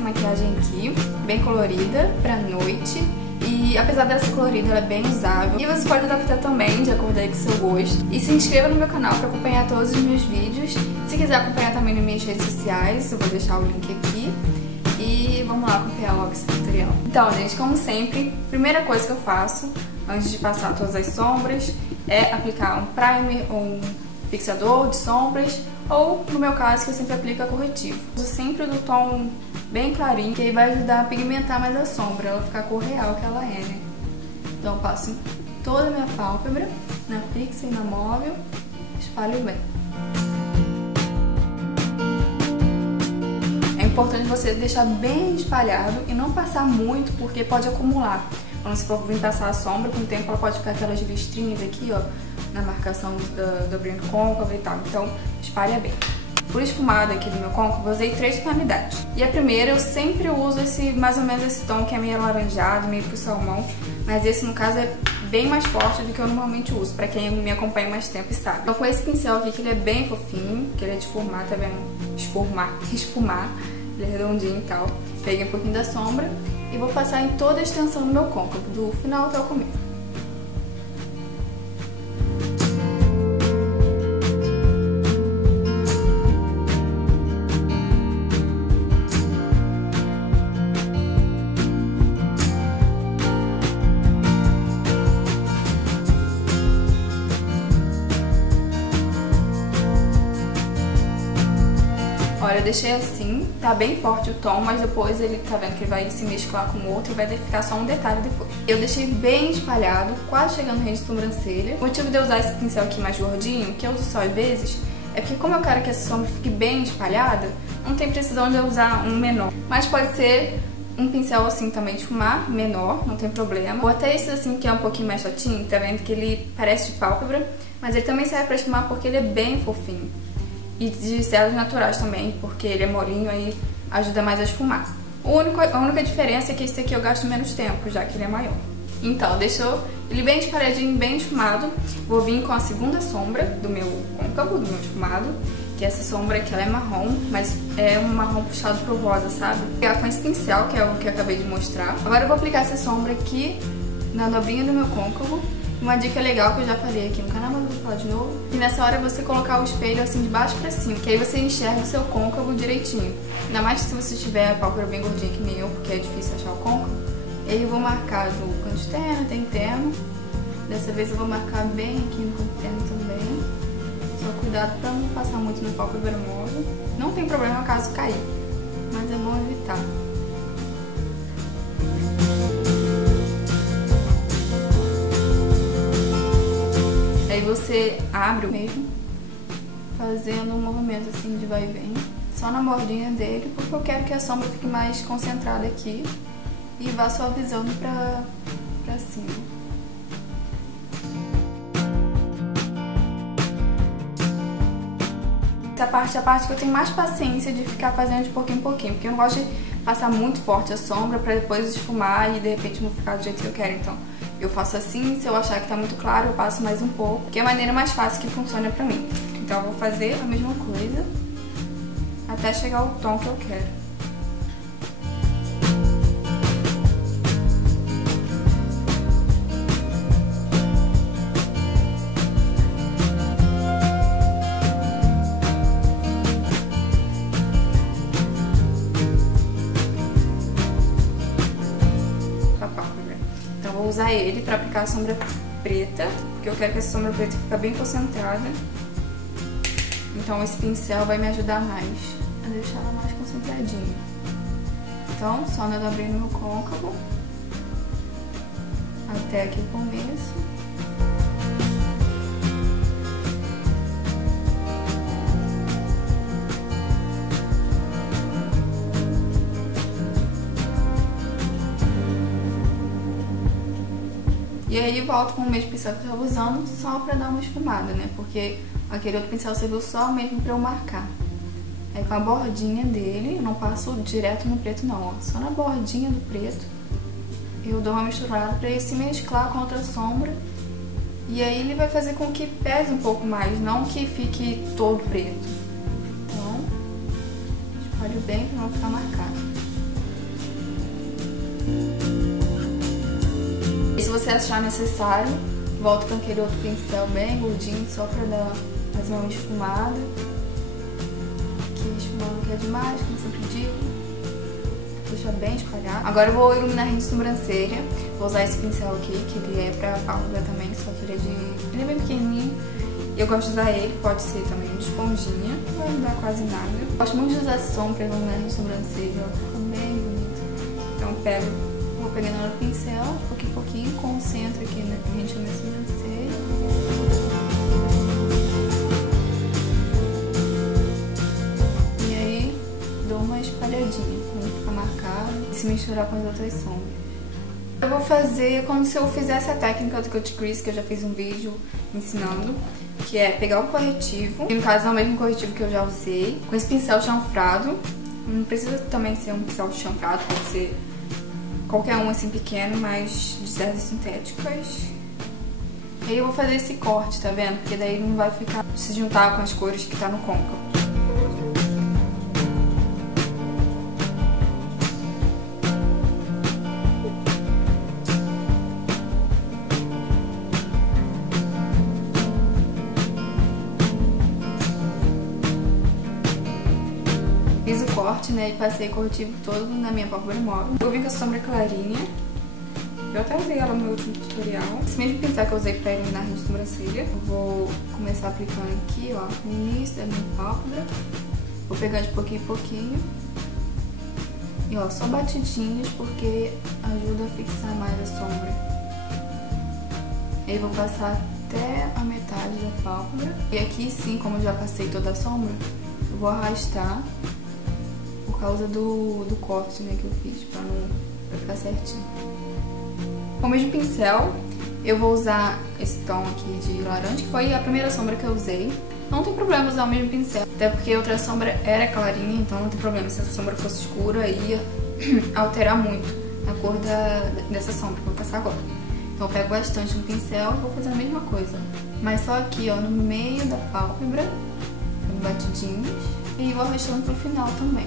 essa maquiagem aqui, bem colorida, pra noite. E apesar dela ser colorida, ela é bem usável. E você pode adaptar também, de acordo aí com o seu gosto. E se inscreva no meu canal para acompanhar todos os meus vídeos. Se quiser acompanhar também nas minhas redes sociais, eu vou deixar o link aqui. E vamos lá acompanhar logo esse tutorial. Então, gente, como sempre, primeira coisa que eu faço antes de passar todas as sombras é aplicar um primer ou um fixador de sombras, ou no meu caso, que eu sempre aplico corretivo. Eu sempre do tom bem clarinho, que aí vai ajudar a pigmentar mais a sombra, ela ficar a cor real que ela é, né? Então eu passo em toda a minha pálpebra, na fixa e na móvel, espalho bem. É importante você deixar bem espalhado e não passar muito, porque pode acumular. Quando você for vir passar a sombra, com o tempo ela pode ficar aquelas listrinhas aqui, ó, na marcação do brilho côncavo e tal. Então, espalha bem. Por esfumado aqui do meu côncavo, eu usei 3 tonalidades. E a primeira, eu sempre uso mais ou menos esse tom, que é meio alaranjado, meio pro salmão. Mas esse, no caso, é bem mais forte do que eu normalmente uso, pra quem me acompanha mais tempo e sabe. Então, com esse pincel aqui, que ele é bem fofinho, que ele é de esfumar, tá vendo? Esfumar. Ele é redondinho e tal. Peguei um pouquinho da sombra e vou passar em toda a extensão do meu côncavo, do final até o começo. Olha, eu deixei assim, tá bem forte o tom, mas depois ele tá vendo que ele vai se mesclar com o outro e vai ficar só um detalhe depois. Eu deixei bem espalhado, quase chegando no range de sobrancelha. O motivo de eu usar esse pincel aqui mais gordinho, que eu uso só às vezes, é porque como eu quero que essa sombra fique bem espalhada, não tem precisão de eu usar um menor. Mas pode ser um pincel assim também de esfumar, menor, não tem problema. Ou até esse assim que é um pouquinho mais chatinho, tá vendo que ele parece de pálpebra, mas ele também serve pra esfumar porque ele é bem fofinho. E de células naturais também, porque ele é molinho, aí ajuda mais a esfumar. A única diferença é que esse aqui eu gasto menos tempo, já que ele é maior. Então, deixou ele bem espalhadinho, bem esfumado. Vou vir com a segunda sombra do meu côncavo, do meu esfumado, que essa sombra aqui ela é marrom, mas é um marrom puxado pro rosa, sabe? Vou pegar com esse pincel, que é o que eu acabei de mostrar. Agora eu vou aplicar essa sombra aqui na dobrinha do meu côncavo. Uma dica legal que eu já falei aqui no canal, mas vou falar de novo. E nessa hora você colocar o espelho assim de baixo pra cima, que aí você enxerga o seu côncavo direitinho. Ainda mais se você tiver a pálpebra bem gordinha que nem eu, porque é difícil achar o côncavo. E aí eu vou marcar do canto externo até interno. Dessa vez eu vou marcar bem aqui no canto interno também. Só cuidado pra não passar muito na pálpebra móvel. Não tem problema caso cair, mas é bom evitar. Aí você abre o mesmo, fazendo um movimento assim de vai e vem, só na bordinha dele, porque eu quero que a sombra fique mais concentrada aqui e vá suavizando pra cima. Essa parte é a parte que eu tenho mais paciência de ficar fazendo de pouquinho em pouquinho, porque eu não gosto de passar muito forte a sombra pra depois esfumar e de repente não ficar do jeito que eu quero, então eu faço assim, se eu achar que tá muito claro, eu passo mais um pouco, que é a maneira mais fácil que funciona pra mim. Então eu vou fazer a mesma coisa até chegar ao tom que eu quero. Vou usar ele pra aplicar a sombra preta, porque eu quero que essa sombra preta fique bem concentrada. Então esse pincel vai me ajudar mais a deixar ela mais concentradinha. Então, só na dobrinha no meu côncavo, até aqui o começo. E aí volto com o mesmo pincel que eu estava usando, só pra dar uma esfumada, né? Porque aquele outro pincel serviu só mesmo pra eu marcar. Aí com a bordinha dele, eu não passo direto no preto não, ó. Só na bordinha do preto, eu dou uma misturada pra ele se mesclar com a outra sombra. E aí ele vai fazer com que pese um pouco mais, não que fique todo preto. Então, espalho bem pra não ficar marcado. você achar necessário, volto com aquele outro pincel bem gordinho, só pra dar mais uma esfumada. Aqui esfumando que é demais, como sempre digo. Deixa bem espalhado. Agora eu vou iluminar a rede de sobrancelha. Vou usar esse pincel aqui, que ele é pra pálpebra também, só que ele é bem pequenininho. Eu gosto de usar ele, pode ser também de esponjinha, não vai mudar quase nada. Gosto muito de usar sombra pra iluminar a rede de sobrancelha, ó, fica bem bonito. Então vou pegando no pincel, de pouquinho em pouquinho, concentro aqui na rede da minha sobrancelha. E aí, dou uma espalhadinha, pra não ficar marcado e se misturar com as outras sombras. Eu vou fazer como se eu fizesse a técnica do Cut Crease, que eu já fiz um vídeo ensinando, que é pegar o corretivo, que no caso é o mesmo corretivo que eu já usei, com esse pincel chanfrado. Não precisa também ser um pincel chanfrado, pode ser qualquer um assim pequeno, mas de cerdas sintéticas. E aí eu vou fazer esse corte, tá vendo? Porque daí não vai ficar se juntar com as cores que tá no côncavo. Fiz o corte, né, e passei o corretivo todo na minha pálpebra móvel. Eu vim com a sombra clarinha. Eu até usei ela no meu último tutorial. Esse mesmo pincel que eu usei pra iluminar a rede de sobrancelha. Eu vou começar aplicando aqui, ó, no início da minha pálpebra. Vou pegando de pouquinho em pouquinho. E ó, só batidinhas, porque ajuda a fixar mais a sombra. E aí vou passar até a metade da pálpebra. E aqui sim, como eu já passei toda a sombra, eu vou arrastar por causa do corte, né, que eu fiz, pra ficar certinho. Com o mesmo pincel, eu vou usar esse tom aqui de laranja, que foi a primeira sombra que eu usei. Não tem problema usar o mesmo pincel, até porque a outra sombra era clarinha, então não tem problema. Se essa sombra fosse escura, ia alterar muito a cor dessa sombra que eu vou passar agora. Então eu pego bastante no pincel e vou fazer a mesma coisa. Mas só aqui, ó, no meio da pálpebra, batidinhos, e vou arrastando pro final também.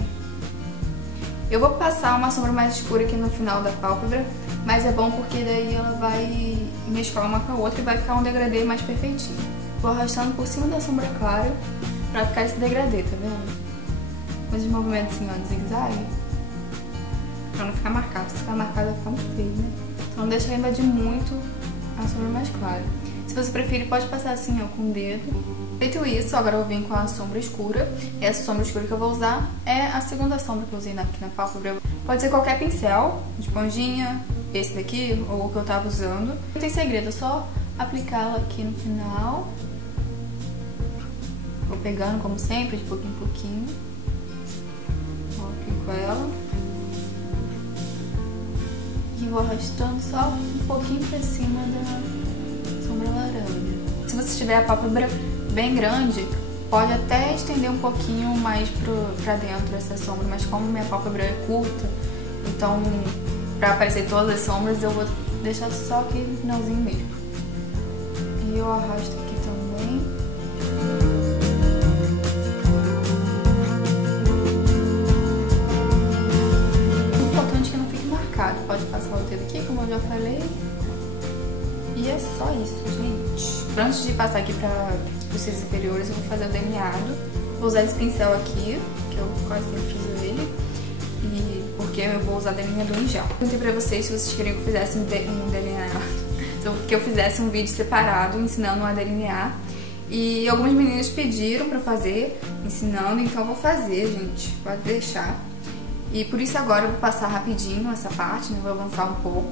Eu vou passar uma sombra mais escura aqui no final da pálpebra, mas é bom porque daí ela vai mesclar uma com a outra e vai ficar um degradê mais perfeitinho. Vou arrastando por cima da sombra clara pra ficar esse degradê, tá vendo? Com esses movimentos assim, ó, de zigue-zague, pra não ficar marcado. Se ficar marcado vai ficar muito feio, né? Então não deixa ela invadir muito a sombra mais clara. Se você preferir, pode passar assim, ó, com o dedo. Feito isso, agora eu vim com a sombra escura. Essa sombra escura que eu vou usar é a segunda sombra que eu usei aqui na pálpebra. Pode ser qualquer pincel, esponjinha, esse daqui, ou o que eu tava usando. Não tem segredo, é só aplicá-la aqui no final. Vou pegando, como sempre, de pouquinho em pouquinho. Ó, aplico ela. E vou arrastando só um pouquinho pra cima da sombra laranja. Se você tiver a pálpebra bem grande, pode até estender um pouquinho mais pra dentro essa sombra, mas como minha pálpebra é curta, então pra aparecer todas as sombras eu vou deixar só aqui no finalzinho mesmo. E eu arrasto aqui também. O importante é que não fique marcado, pode passar o dedo aqui, como eu já falei. E é só isso, gente. Antes de passar aqui para os cílios inferiores, eu vou fazer o delineado. Vou usar esse pincel aqui, que eu quase sempre uso ele, e porque eu vou usar delineador em gel. Perguntei pra vocês se vocês queriam que eu fizesse um delineado, que eu fizesse um vídeo separado ensinando a delinear. E algumas meninas pediram pra fazer, ensinando, então eu vou fazer, gente. Pode deixar. E por isso agora eu vou passar rapidinho essa parte, né? Vou avançar um pouco.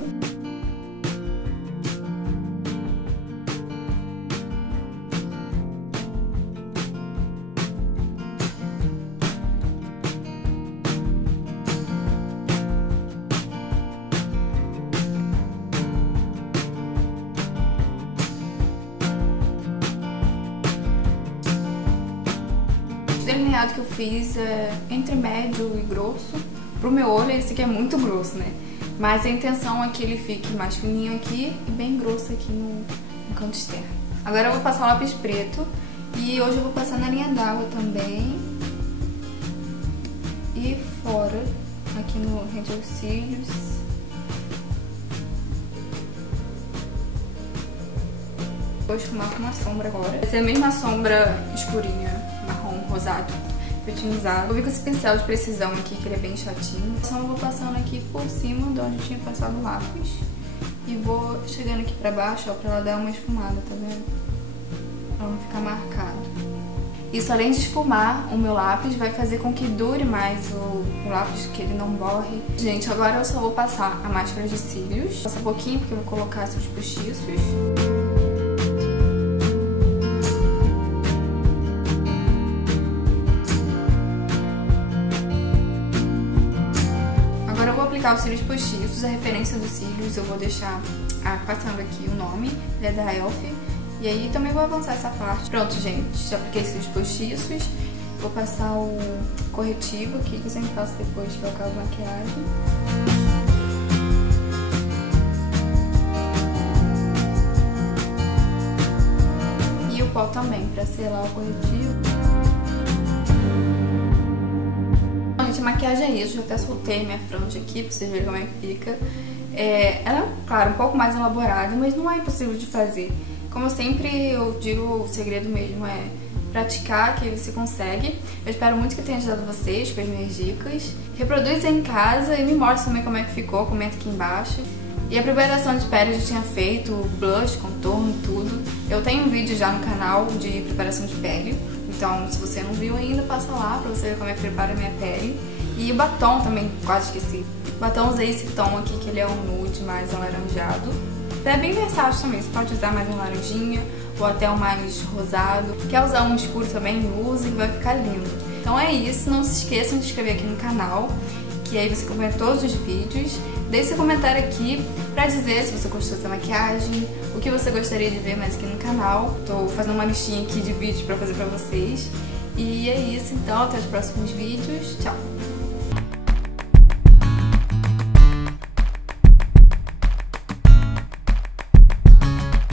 O delineado que eu fiz é entre médio e grosso. Pro meu olho esse aqui é muito grosso, né? Mas a intenção é que ele fique mais fininho aqui e bem grosso aqui no canto externo. Agora eu vou passar o lápis preto e hoje eu vou passar na linha d'água também. E fora, aqui no rente aos cílios. Vou esfumar com uma sombra agora. Essa é a mesma sombra escurinha, marrom, rosado, que eu tinha usado. Vou vir com esse pincel de precisão aqui, que ele é bem chatinho. Só eu vou passando aqui por cima de onde eu tinha passado o lápis. E vou chegando aqui pra baixo, ó, pra ela dar uma esfumada, tá vendo? Pra não ficar marcado. Isso, além de esfumar o meu lápis, vai fazer com que dure mais o lápis, que ele não borre. Gente, agora eu só vou passar a máscara de cílios. Passa um pouquinho, porque eu vou colocar seus postiços. Agora eu vou aplicar os cílios postiços. A referência dos cílios eu vou deixar passando aqui o nome, ele é da Elf. E aí também vou avançar essa parte. Pronto, gente, já apliquei esses postiços. Vou passar o corretivo aqui, que eu sempre faço depois que eu acabo a maquiagem. E o pó também, pra selar o corretivo. Bom, gente, a maquiagem é isso. Já até soltei minha fronte aqui, pra vocês verem como é que fica. Ela é, claro, um pouco mais elaborada, mas não é impossível de fazer. Como eu digo, o segredo mesmo é praticar, que aí você consegue. Eu espero muito que tenha ajudado vocês com as minhas dicas. Reproduz em casa e me mostra também como é que ficou, comenta aqui embaixo. E a preparação de pele eu já tinha feito, blush, contorno, tudo. Eu tenho um vídeo já no canal de preparação de pele, então se você não viu ainda, passa lá pra você ver como é que prepara a minha pele. E o batom também, quase esqueci. O batom, usei esse tom aqui, que ele é um nude mais alaranjado. É bem versátil também, você pode usar mais um laranjinha ou até um mais rosado. Quer usar um escuro também, use, que vai ficar lindo. Então é isso, não se esqueçam de se inscrever aqui no canal, que aí você acompanha todos os vídeos. Deixe seu comentário aqui pra dizer se você gostou dessa maquiagem, o que você gostaria de ver mais aqui no canal. Tô fazendo uma listinha aqui de vídeos pra fazer pra vocês. E é isso, então, até os próximos vídeos. Tchau!